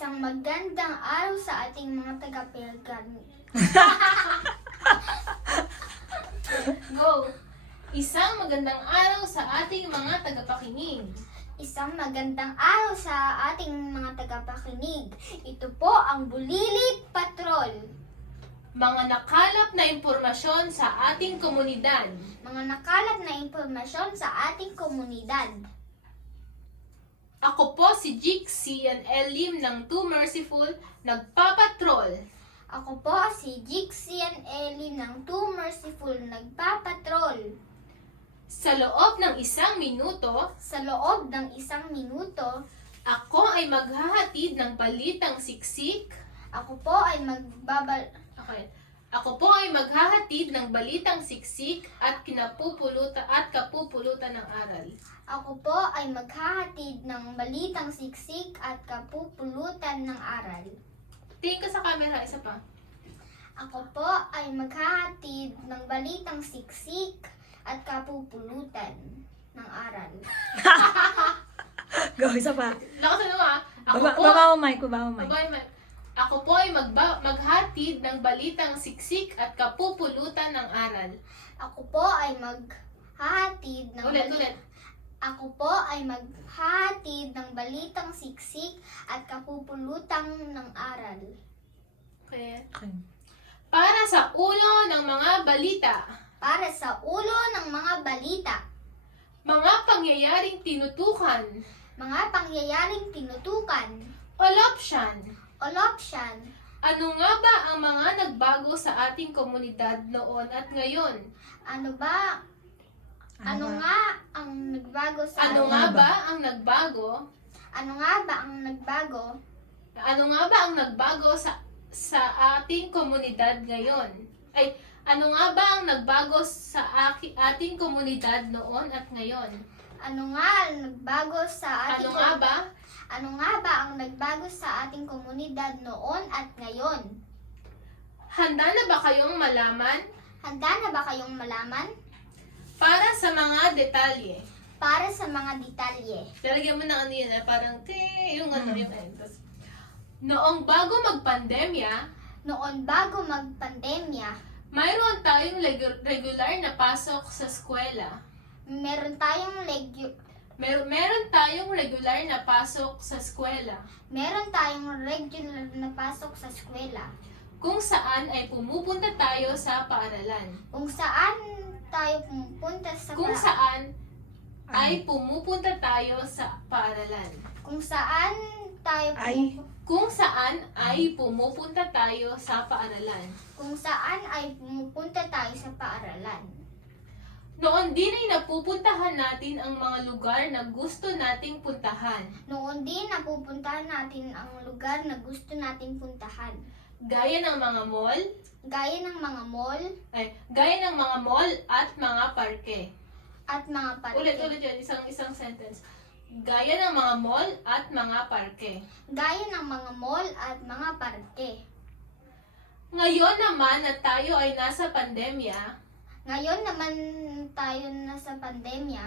Isang magandang araw sa ating mga taga-Pergamum. Go! Isang magandang araw sa ating mga tagapakinig. Isang magandang araw sa ating mga tagapakinig. Ito po ang Bulilit Patrol. Mga nakalap na impormasyon sa ating komunidad. Mga nakalap na impormasyon sa ating komunidad. Ako po si Jixie and Elim ng Too Merciful, nagpapatrol. Ako po si Jixie and Ellie ng Too Merciful, nagpapatrol. Sa loob ng isang minuto, Sa loob ng isang minuto, ako ay maghahatid ng balitang siksik. ako po ay Ako po ay maghahatid ng balitang siksik at kapupulutan ng aral. Ako po ay maghahatid ng balitang siksik at kapupulutan ng aral. Tingin ka sa camera, isa pa. Ako po ay maghahatid ng balitang siksik at kapupulutan ng aral. Go, isa pa. Lakas na naman. Baba mo mic, baba mo mic. Ako po ay maghatid ng balitang siksik at kapupulutan ng aral. Ako po ay maghahatid ng Ulit. Ako po ay maghahatid ng balitang siksik at kapupulutang ng aral. Okay. Okay. Para sa ulo ng mga balita, Para sa ulo ng mga balita, mga pangyayaring tinutukan, mga pangyayaring tinutukan, o lopsyan, ano nga ba ang mga nagbago sa ating komunidad noon at ngayon? ano nga ang nagbago sa Ano ating- nga ba ang nagbago? Ano nga ba ang nagbago? Ano nga ba ang nagbago sa ating komunidad ngayon? Ano nga ba ang nagbago sa ating komunidad noon at ngayon? Ano nga ang nagbago sa ating Ano nga ba? Ano nga ba ang nagbago sa ating komunidad noon at ngayon? Handa na ba kayong malaman? Handa na ba kayong malaman? Para sa mga detalye. Para sa mga detalye. Lalagyan mo ng ano yun, parang yung ano yung tapos, noong bago magpandemya, Noon bago magpandemya, mayroon tayong regular na pasok sa eskwela. meron tayong Meron tayong regular na pasok sa eskwela, regular na pasok sa eskwela. kung saan ay pumupunta tayo sa paaralan. Kung saan tayo pumupunta sa Kung saan ay pumupunta tayo sa paaralan. Kung saan tayo Ay. Kung saan ay pumupunta tayo sa paaralan. Kung saan ay pumupunta tayo sa paaralan. Noon din ay napupuntahan natin ang mga lugar na gusto nating puntahan. Noon din napupuntahan natin ang lugar na gusto nating puntahan. Gaya ng mga mall, Gaya ng mga mall at mga parke. at mga parke. Ulit yun, isang sentence. Gaya ng mga mall at mga parke. Gaya ng mga mall at mga parke. Ngayon naman na tayo ay nasa pandemya, Ngayon naman tayo nasa pandemya.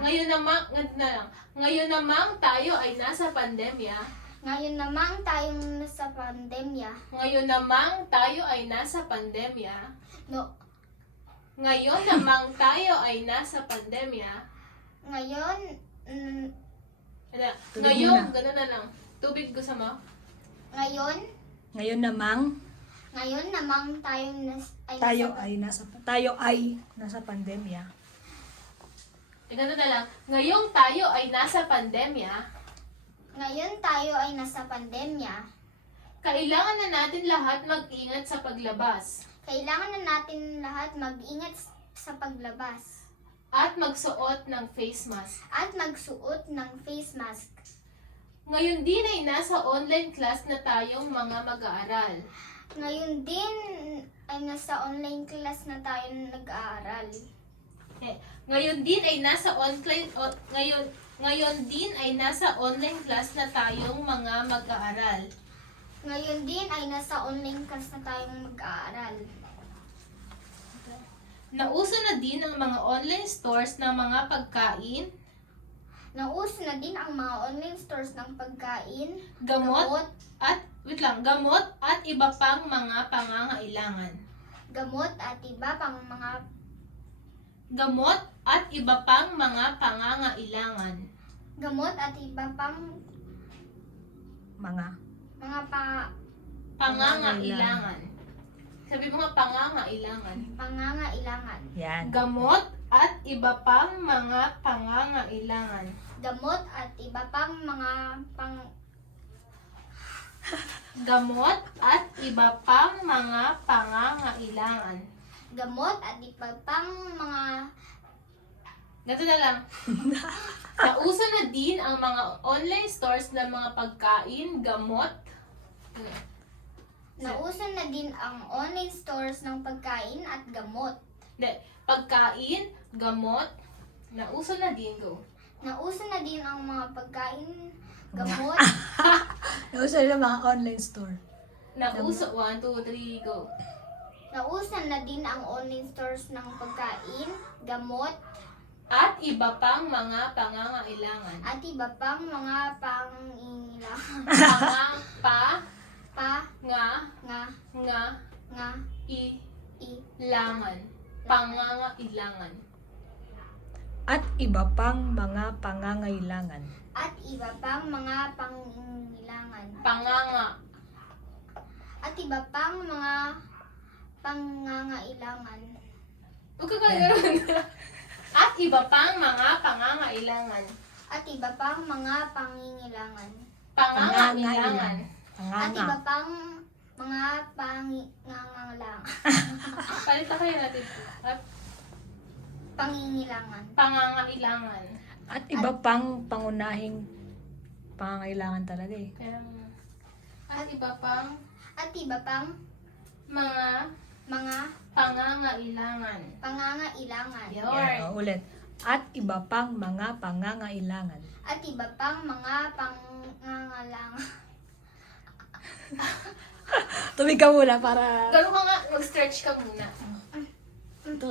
ngayon namang tayo ay nasa pandemya, Ngayon namang tayong nasa pandemya. ngayon namang tayo ay nasa pandemya, No, ngayon namang tayo ay nasa pandemya, ngayon, ngayon, gano'n na lang. Tubig gusto mo? ngayon namang tayo ay nasa pandemya. Gano'n na lang. Ngayong tayo ay nasa pandemya, Ngayon tayo ay nasa pandemya. kailangan na natin lahat mag-ingat sa paglabas Kailangan na natin lahat mag-ingat sa paglabas at magsuot ng face mask. at magsuot ng face mask. Ngayon din ay nasa online class na tayong mga mag-aaral. Ngayon din ay nasa online class na tayo nag-aaral. Ngayon din ay nasa online class na tayong mga mag-aaral. Ngayon din ay nasa online class na tayong mag-aaral. Nauso na din ang mga online stores ng mga pagkain, Nauso na din ang mga online stores ng pagkain, gamot, at gamot at iba pang mga pangangailangan. Gamot at iba pang mga Gamot at iba pang mga pangangailangan. gamot at iba pang Mga. mga Pangangailangan. Sabi mo nga pangangailangan. pangangailangan. Yan. Gamot at iba pang mga pangangailangan. Gamot at iba pang mga Gamot at iba pang mga pangangailangan. gamot at iba pang mga Ganito na lang. Nauso na din ang mga online stores ng mga pagkain, gamot. nauso na din ang online stores ng pagkain at gamot. Hindi, pagkain, gamot. Nauso na din, go. Nauso na din ang mga pagkain, gamot, Nauso nila mga online store. Nauso, 1, 2, 3, go. nauso na din ang online stores ng pagkain, gamot, At iba pang mga pangangailangan. at iba pang mga pangingailangan. Pa, Nga, nga, ilangan. Pangangailangan. At iba pang mga pangangailangan. at iba pang mga pangingailangan. At iba pang mga pangangailangan. Huwag ka kagaroon. At iba pang mga pangangailangan. At iba pang mga pangingailangan. Pangangailangan. At Panganga. iba pang mga pangangailangan. Palita kayo natin. At Pangingailangan. pangangailangan. At iba pang pangunahing pangangailangan talaga eh. Kaya, at iba pang At iba pang mga mga pangangailangan. pangangailangan. Yun. Yan, ulit. At iba pang mga pangangailangan. At iba pang mga pangangailangan. Tubig ka muna para... Ganun ka nga, mag-stretch ka muna.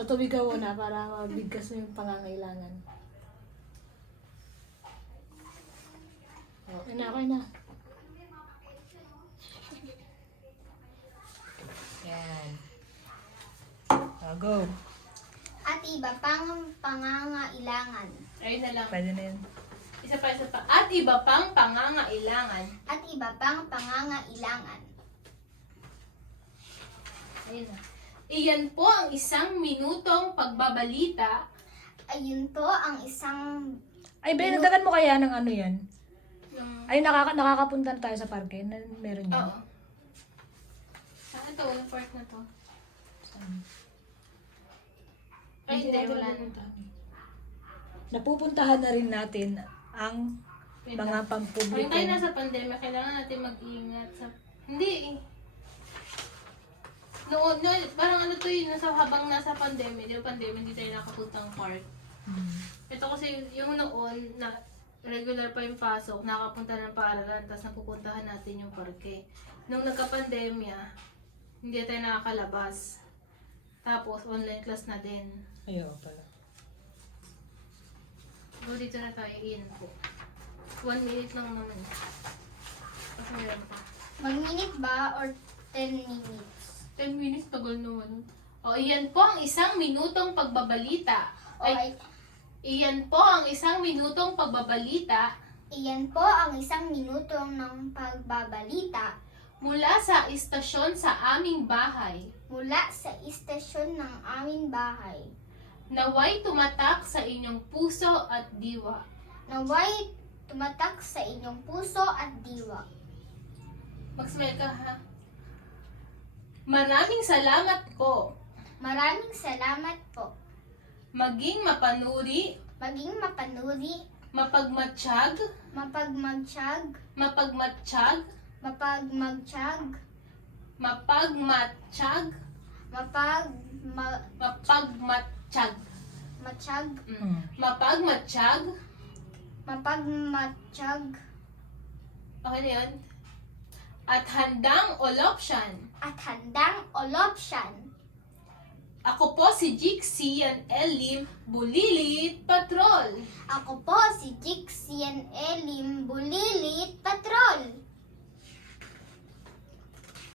Tubig ka muna para mabigkas mo yung pangangailangan. Okay na, okay na. Yan. Go. At iba pang pangangailangan. Ayun na lang. Pwede na yun. Isa pa. At iba pang pangangailangan. At iba pang pangangailangan. Ayun na. Iyan po ang isang minutong pagbabalita. Ayun po ang isang Ay, binagdagan mo kaya ng ano yan? Ng... Ay, nakakapunta na tayo sa parke. Meron yan. Oo. Ito, yung part na to. Ay, hindi, natin wala na. napupuntahan eh. Napupuntahan na rin natin ang Wait mga lang. pampubliko. Ngayon tayo nasa pandemya, kailangan natin mag-ingat sa... Hindi eh. Noon, parang ano to yun, habang nasa pandemya, hindi tayo nakapuntang park. Hmm. Ito kasi yung noon, na regular pa yung pasok, nakapunta ng paaralan, tapos napupuntahan natin yung parke. Nung nagka-pandemya, hindi tayo nakakalabas. Tapos, online class na din. Ayaw pala. Go dito na tayo, iyan po. 1 minute lang naman. Kasi meron pa. mag-minute ba or 10 minutes? 10 minutes, tagal naman. O, iyan po ang isang minutong pagbabalita. Ay, iyan po ang isang minutong pagbabalita Iyan po ang isang minuto ng pagbabalita mula sa istasyon sa aming bahay. mula sa istasyon ng aming bahay. Naway tumatak sa inyong puso at diwa. Naway tumatak sa inyong puso at diwa. Mag-smile ka ha. Maraming salamat po. Maraming salamat po. Maging mapanuri, Maging mapanuri, mapagmatsyag, mapagmatsyag, mapagmatsyag, mapagmatsyag, mapagmatsyag, mapagmatsyag. matsyag, Mapagmatsyag. mapagmatsyag, Okay na yun. At handang olopsyan. at handang olopsyan. Ako po si Jixian Elim Bulilit Patrol. Ako po si Jixian Elim Bulilit Patrol.